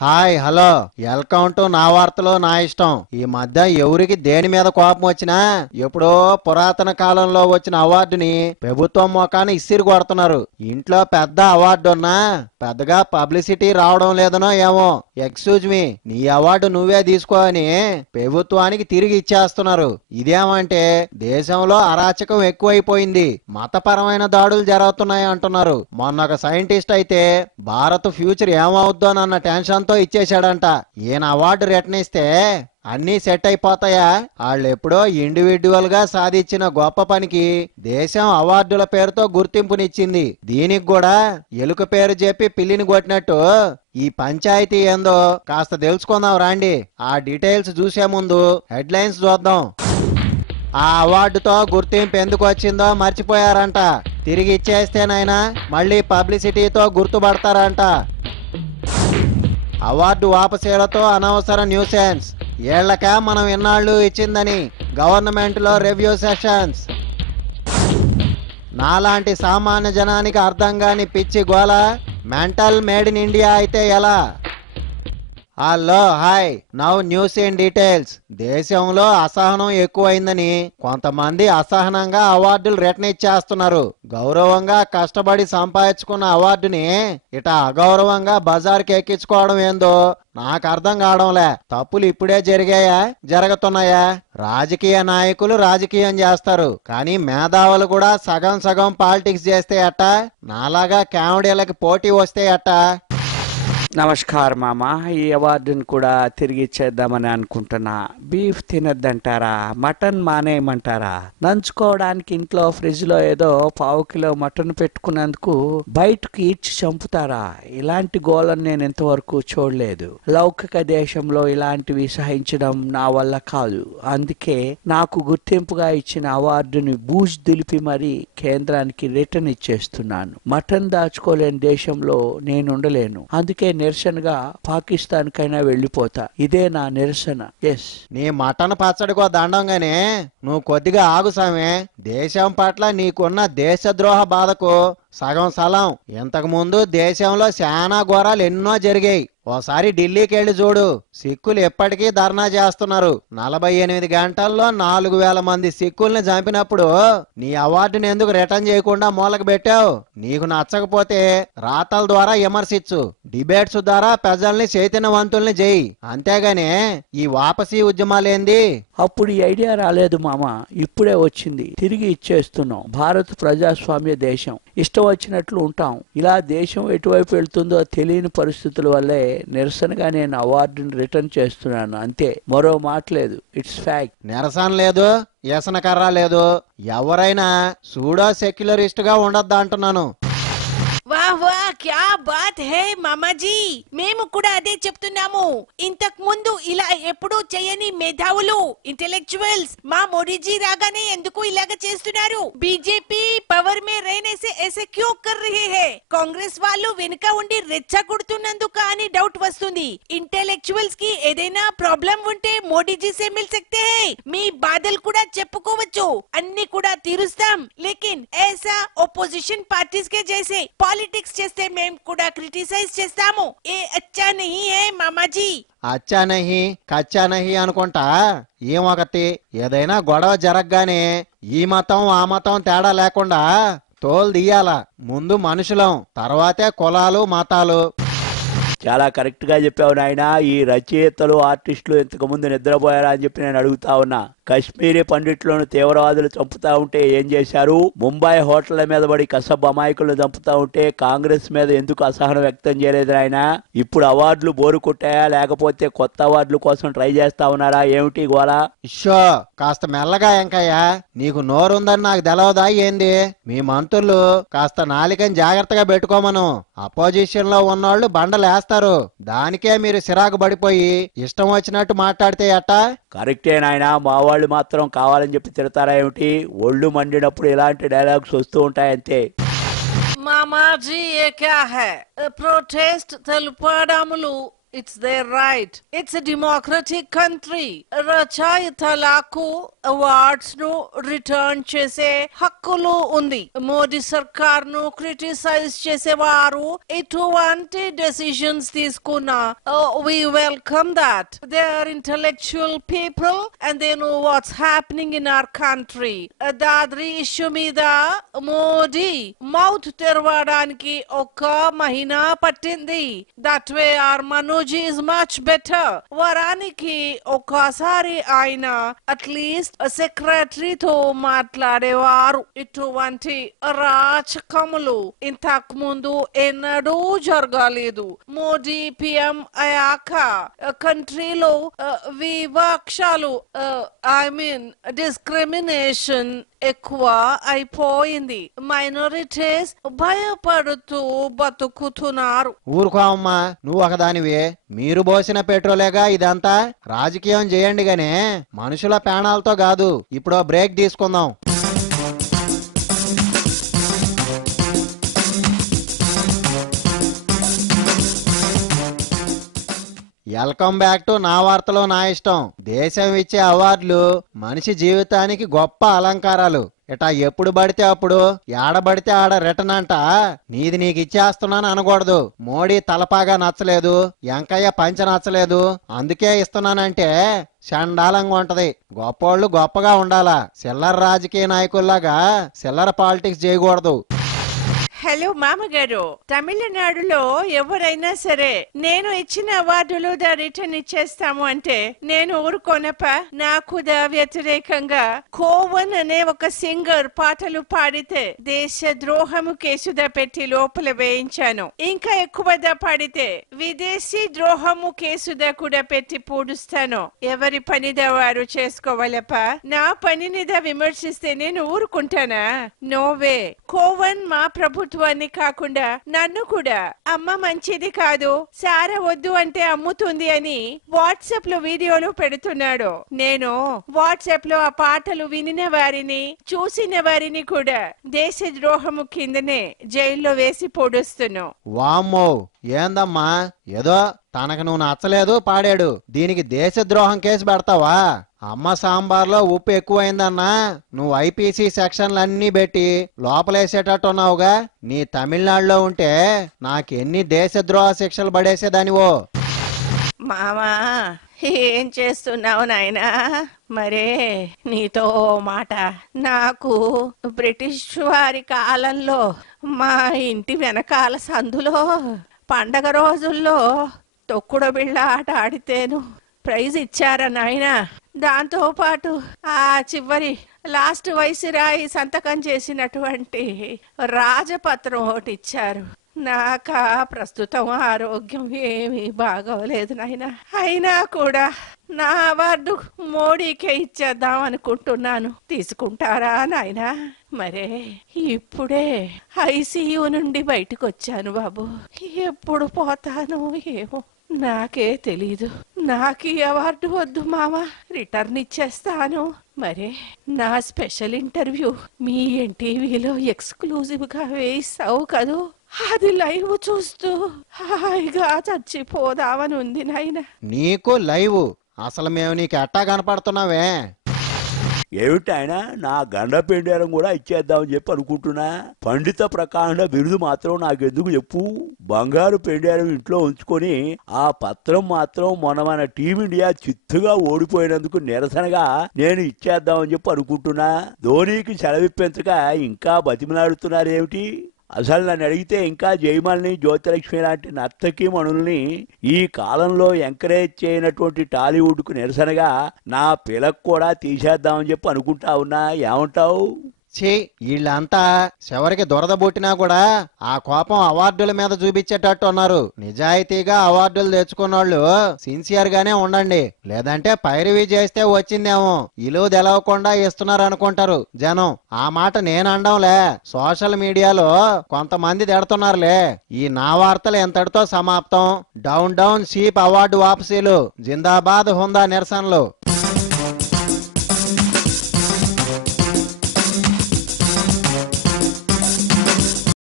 Hi hello welcome to నా వార్తలు నా ఇష్టం. ఈ మధ్య ఎవరికి దేని మీద కోపం వచ్చినా ఎప్పుడో పురాతన కాలంలో వచ్చిన అవార్డుని ప్రభుత్వం మొఖాన్ని ఇసిరి కొడుతున్నారు. ఇంట్లో పెద్ద అవార్డు ఉన్నా పెద్దగా పబ్లిసిటీ రావడం లేదనో ఏమో. ఎక్స్క్యూజ్ మీ, నీ అవార్డు నువ్వే తీసుకో అని ప్రభుత్వానికి తిరిగి ఇచ్చేస్తున్నారు. ఇదేమంటే దేశంలో అరాచకం ఎక్కువైపోయింది, మతపరమైన దాడులు జరుగుతున్నాయి అంటున్నారు. మొన్న ఒక సైంటిస్ట్ అయితే భారత్ ఫ్యూచర్ ఏమవుద్దోనన్న టెన్షన్ తో ఇచ్చేశాడంట. ఈయన అవార్డు రిటర్న్ ఇస్తే అన్నీ సెట్ అయిపోతాయా? వాళ్ళెప్పుడో ఇండివిడ్యువల్ గా సాధించిన గొప్ప పనికి దేశం అవార్డుల పేరుతో గుర్తింపునిచ్చింది. దీనికి కూడా ఎలుక పేరు చెప్పి పిల్లిని కొట్టినట్టు ఈ పంచాయతీ ఏందో కాస్త తెలుసుకుందాం రాండి. ఆ డీటెయిల్స్ చూసే ముందు హెడ్లైన్స్ చూద్దాం. ఆ అవార్డుతో గుర్తింపు ఎందుకు వచ్చిందో మర్చిపోయారంట. తిరిగి ఇచ్చేస్తేనైనా మళ్ళీ పబ్లిసిటీతో గుర్తుపడతారంట. అవార్డు వాపసీలతో అనవసర న్యూసెన్స్, ఏళ్లక మనం ఇన్నాళ్ళు ఇచ్చిందని గవర్నమెంట్ లో రివ్యూ సెషన్స్. నాలాంటి సామాన్య జనానికి అర్థం కాని పిచ్చి గోల మెంటల్ మేడ్ ఇన్ ఇండియా అయితే ఎలా? Hello hi, now news in details. దేశంలో అసహనం ఎక్కువైందని కొంతమంది అసహనంగా అవార్డులు రిటర్న్ ఇచ్చేస్తున్నారు. గౌరవంగా కష్టపడి సంపాదించుకున్న అవార్డుని ఇట అగౌరవంగా బజార్కి ఎక్కించుకోవడం ఏందో నాకు అర్థం కావడంలే. తప్పులు ఇప్పుడే జరిగాయా, జరుగుతున్నాయా? రాజకీయ నాయకులు రాజకీయం చేస్తారు, కానీ మేధావులు కూడా సగం సగం పాలిటిక్స్ చేస్తే అట్ట? నాలాగా కామెడీలకి పోటీ వస్తే అట్ట? నమస్కార్ మామ, ఈ అవార్డుని కూడా తిరిగి ఇచ్చేద్దామని అనుకుంటున్నా. Beef తినద్దంటారా, mutton మానేయమంటారా? నంచుకోవడానికి ఇంట్లో ఫ్రిడ్జ్ లో ఏదో 1/2 కిలో మటన్ పెట్టుకున్నందుకు బయటకు ఇచ్చి చంపుతారా? ఇలాంటి గోలను నేను ఇంతవరకు చూడలేదు. లౌకిక దేశంలో ఇలాంటివి సహించడం నా వల్ల కాదు. అందుకే నాకు గుర్తింపుగా ఇచ్చిన అవార్డుని బూజ్ దులిపి మరీ కేంద్రానికి రిటర్న్ ఇచ్చేస్తున్నాను. మటన్ దాచుకోలేని దేశంలో నేను ఉండలేను. అందుకే నిరసనగా పాకిస్తాన్ కైనా వెళ్ళిపోతా. ఇదే నా నిరసన. ఎస్, నీ మటన్ పచ్చడికో దండంగానే నువ్వు కొద్దిగా ఆగు సామే. దేశం పట్ల నీకున్న దేశద్రోహ బాధకు సగం సలం. ఇంతకు ముందు దేశంలో శానా ఘోరాలు ఎన్నో జరిగాయి. ఓసారి ఢిల్లీకి వెళ్ళి చూడు, సిక్కులు ఎప్పటికీ ధర్నా చేస్తున్నారు. 48 గంటల్లో 4000 మంది సిక్కుల్ని చంపినప్పుడు నీ అవార్డుని ఎందుకు రిటర్న్ చేయకుండా మూలకు పెట్టావు? నీకు నచ్చకపోతే రాతల ద్వారా విమర్శించు, డిబేట్స్ ద్వారా ప్రజల్ని చైతన్యవంతుల్ని చేయి. అంతేగాని ఈ వాపసీ ఉద్యమాలేంది? అప్పుడు ఈ ఐడియా రాలేదు మామ, ఇప్పుడే వచ్చింది. తిరిగి ఇచ్చేస్తున్నాం. భారత్ ప్రజాస్వామ్య దేశం, ఇష్టం వచ్చినట్లు ఉంటాం. ఇలా దేశం ఎటువైపు వెళ్తుందో తెలియని పరిస్థితుల వల్లే నిరసనగా నేను అవార్డుని రిటర్న్ చేస్తున్నాను. అంతే, మరో మాట లేదు. It's fact. నిరసన లేదు, వ్యసన కర్ర లేదు. ఎవరైనా సూడో సెక్యులరిస్ట్ గా ఉండొద్దు అంటున్నాను. వాహ్ వాహ్, క్యా బాత్ హే మామాజీ. మేము కూడా అదే చెప్తున్నాము. ఇంతకు ముందు ఇలా ఎప్పుడూ చేయని మేధావులు, ఇంటెలెక్చువల్స్ మా మోడీజీ రాగానే ఎందుకు ఇలాగ చేస్తున్నారు? బీజేపీ పవర్ మే रहने से ऐसे क्यों कर रहे हैं? కాంగ్రెస్ వాళ్ళు వెనుక ఉండి రెచ్చగొడుతున్నందుకు అని డౌట్ వస్తుంది. ఇంటెలెక్చువల్స్ కి ఏదైనా ప్రాబ్లం ఉంటే మోడీజీ సే మిల్ సక్తే హై. మీ బాధలు కూడా చెప్పుకోవచ్చు, అన్ని కూడా తీరుస్తాం. లేకిన్ ऐसा ऑपोजिशन पार्टीज के जैसे పాలిటిక్స్ చేస్తే మేము కూడా క్రిటిసైజ్ చేస్తాము. ఏ అచ్చా నహీ హై మామాజీ. అచ్చా నహి కచ్చా నహి అనుకుంటా ఏమొకటి. ఏదైనా గొడవ జరగగానే ఈ మతం ఆ మతం తేడా లేకుండా తోలు తీయాల. ముందు మనుషులం, తర్వాతే కులాలు మతాలు. చాలా కరెక్ట్ గా చెప్పావు నాయన. ఈ రచయితలు ఆర్టిస్టులు ఇంతకు ముందు నిద్రపోయారా అని చెప్పి నేను అడుగుతా ఉన్నా. కశ్మీరీ పండిట్లను తీవ్రవాదులు చంపుతా ఉంటే ఏం చేశారు? ముంబై హోటళ్ల మీద పడి కసబ్ అమాయకులను చంపుతా ఉంటే కాంగ్రెస్ మీద ఎందుకు అసహనం వ్యక్తం చేయలేదు ఆయన? ఇప్పుడు అవార్డులు బోరు కొట్టాయా, లేకపోతే కొత్త అవార్డుల కోసం ట్రై చేస్తా ఉన్నారా? ఏమిటి గోలా? ఇషో కాస్త మెల్లగా ఎంకయ్యా, నీకు నోరుందని నాకు తెలవదా ఏంది? మీ మంత్రులు కాస్త నాలికని జాగ్రత్తగా పెట్టుకోమను. అపోజిషన్ లో ఉన్నోళ్లు బండలేస్తారు, దానికే మీరు సిరాకు పడిపోయి ఇష్టం వచ్చినట్టు మాట్లాడితే అట్ట? కరెక్టే నాయన, మా వాళ్ళు మాత్రం కావాలని చెప్పి తిడతారా ఏమిటి? ఒళ్ళు మండినప్పుడు ఇలాంటి డైలాగ్స్ వస్తూ ఉంటాయంతే. మామాజీ ఏ క్యా హై? ప్రొటెస్ట్ తెలుపడములు It's their right. It's a democratic country. రచయితలకు అవార్డ్స్ ను రిటర్న్ చేసే హక్కులు ఉంది. మోడీ సర్కార్ ను క్రిటిసైజ్ చేసేవారు ఎటువంటి డెసిషన్స్ తీసుకున్నా we welcome that. They are intellectual people and they know what's happening in our country. Dadri issue మీద మోడీ మౌత్ తెరవడానికి ఒక మహినా పట్టింది. That way are మనోజీ is much better. వారానికి ఒకసారి ఆయన అట్లీస్ట్ సెక్రటరీతో మాట్లాడేవారు. ఇటువంటి రాచకములు ఇంతకు ముందు ఎన్నడూ జరగలేదు. మోడీ పిఎం అయ్యాక కంట్రీలో వివక్షలు ఐ మీన్ డిస్క్రిమినేషన్ ఎక్కువ అయిపోయింది. మైనారిటీస్ భయపడుతూ బతుకుతున్నారు. ఊరుకో అమ్మా, నువ్వు ఒకదానివే. మీరు పోసిన పెట్రోలేగా ఇదంతా. రాజకీయం చేయండి గానే మనుషుల ప్రాణాలతో కాదు. ఇప్పుడు బ్రేక్ తీసుకుందాం. వెల్కమ్ బ్యాక్ టు నా వార్తలో నా ఇష్టం. దేశం ఇచ్చే అవార్డులు మనిషి జీవితానికి గొప్ప అలంకారాలు. ఇటా ఎప్పుడు పడితే అప్పుడు ఏడబడితే ఆడ రిటర్న్ అంట. నీది నీకు ఇచ్చేస్తున్నాను అనకూడదు. మోడీ తలపాగా నచ్చలేదు, వెంకయ్య పంచ నచ్చలేదు, అందుకే ఇస్తున్నానంటే చండాలంగా ఉంటది. గొప్పోళ్ళు గొప్పగా ఉండాలా. చిల్లర రాజకీయ నాయకుల్లాగా చిల్లర పాలిటిక్స్ చేయకూడదు. హలో మామగారు, తమిళనాడులో ఎవరైనా సరే నేను ఇచ్చిన అవార్డులు రిటర్న్ ఇచ్చేస్తాము అంటే నేను ఊరుకోనప్ప. నాకు వ్యతిరేకంగా కోవన్ అనే ఒక సింగర్ పాటలు పాడితే దేశ ద్రోహము కేసుదా పెట్టి లోపల వేయించాను. ఇంకా ఎక్కువగా పాడితే విదేశీ ద్రోహము కేసుదా కూడా పెట్టి పూడుస్తాను. ఎవరి పనిదా వారు చేసుకోవాలప్ప. నా పనినిదా విమర్శిస్తే నేను ఊరుకుంటానా? నోవే. కోవన్ మా ప్రభుత్వాన్ని కాకుండా నన్ను కూడా అమ్మ మంచిది కాదు, సారా వద్దు అంటే అమ్ముతుంది అని వాట్సాప్ లో వీడియోలు పెడుతున్నాడు. నేను వాట్సాప్ లో ఆ పాటలు వినిన వారిని చూసిన వారిని కూడా దేశ ద్రోహము కిందనే జైల్లో వేసి పొడుస్తున్నాను. వామ్మో, ఏందమ్మా ఏదో తనకు నువ్వు నచ్చలేదు పాడాడు, దీనికి దేశద్రోహం కేసు పెడతావా? అమ్మ సాంబార్లో ఉప్పు ఎక్కువైందన్నా నువ్వు ఐపీసీ సెక్షన్లన్నీ పెట్టి లోపలేసేటట్టున్నావుగా. నీ తమిళనాడులో ఉంటే నాకెన్ని దేశద్రోహ శిక్షలు పడేసేదానివో. మామా, ఏం చేస్తున్నావు నాయనా? మరే నీతో మాట. నాకు బ్రిటిష్ వారి కాలంలో మా ఇంటి వెనకాల సందులో పండగ రోజుల్లో తొక్కుడు బిళ్ళ ఆట ఆడితేను ప్రైజ్ ఇచ్చారా నాయనా. దాంతో పాటు ఆ చివరి లాస్ట్ వైసిరాయి సంతకం చేసినటువంటి రాజపత్రం ఒకటి ఇచ్చారు. నాకా ప్రస్తుతం ఆరోగ్యం ఏమీ బాగోలేదు నాయనా. అయినా కూడా నా అవార్డు మోడీకే ఇచ్చేద్దాం అనుకుంటున్నాను. తీసుకుంటారా నాయనా? మరే ఇప్పుడే ఐసీయూ నుండి బయటకు వచ్చాను బాబు. ఎప్పుడు పోతానో ఏమో నాకే తెలీదు. నాకు ఈ అవార్డు వద్దు మామ, రిటర్న్ ఇచ్చేస్తాను. మరే నా స్పెషల్ ఇంటర్వ్యూ మీ ఎన్టీవీలో ఎక్స్క్లూజివ్ గా వేయిస్తావు కదూ, అది లైవ్ చూస్తూ హాయిగా చచ్చిపోదామని ఉంది నాయన. నీకు లైవ్? అసలు మేము నీకు ఎట్టా కనపడుతున్నావే? ఏమిటాయన నా గండ పెండారం కూడా ఇచ్చేద్దామని చెప్పి అనుకుంటున్నా. పండిత ప్రకాండ బిరుదు మాత్రం నాకెందుకు చెప్పు. బంగారు పెండారం ఇంట్లో ఉంచుకొని ఆ పత్రం మాత్రం మొన్న మన టీమిండియా చిత్తుగా ఓడిపోయినందుకు నిరసనగా నేను ఇచ్చేద్దామని చెప్పి అనుకుంటున్నా. ధోనీకి సెలవిప్పెంచక ఇంకా బతిమలాడుతున్నారేమిటి? అసలు నన్ను అడిగితే ఇంకా జయమాలిని, జ్యోతిలక్ష్మి లాంటి నర్తకీ మణుల్ని ఈ కాలంలో ఎంకరేజ్ చేయనటువంటి టాలీవుడ్ కు నిరసనగా నా పిలకు కూడా తీసేద్దామని చెప్పి అనుకుంటా ఉన్నా. ఏమంటావు? ఛీ, వీళ్ళంతా చివరికి దురద బుట్టినా కూడా ఆ కోపం అవార్డుల మీద చూపించేటట్టు ఉన్నారు. నిజాయితీగా అవార్డులు తెచ్చుకున్నోళ్ళు సిన్సియర్ గానే ఉండండి, లేదంటే పైరవీ చేస్తే వచ్చిందేమో ఇలువ తెలవకుండా ఇస్తున్నారు అనుకుంటారు జనం. ఆ మాట నేను అండంలే, సోషల్ మీడియాలో కొంతమంది తిడుతున్నారులే. ఈ నా వార్తలు ఎంతటితో సమాప్తం. డౌన్ డౌన్ షీప్ అవార్డు వాపసీలు, జిందాబాద్ హుందా నిరసనలు.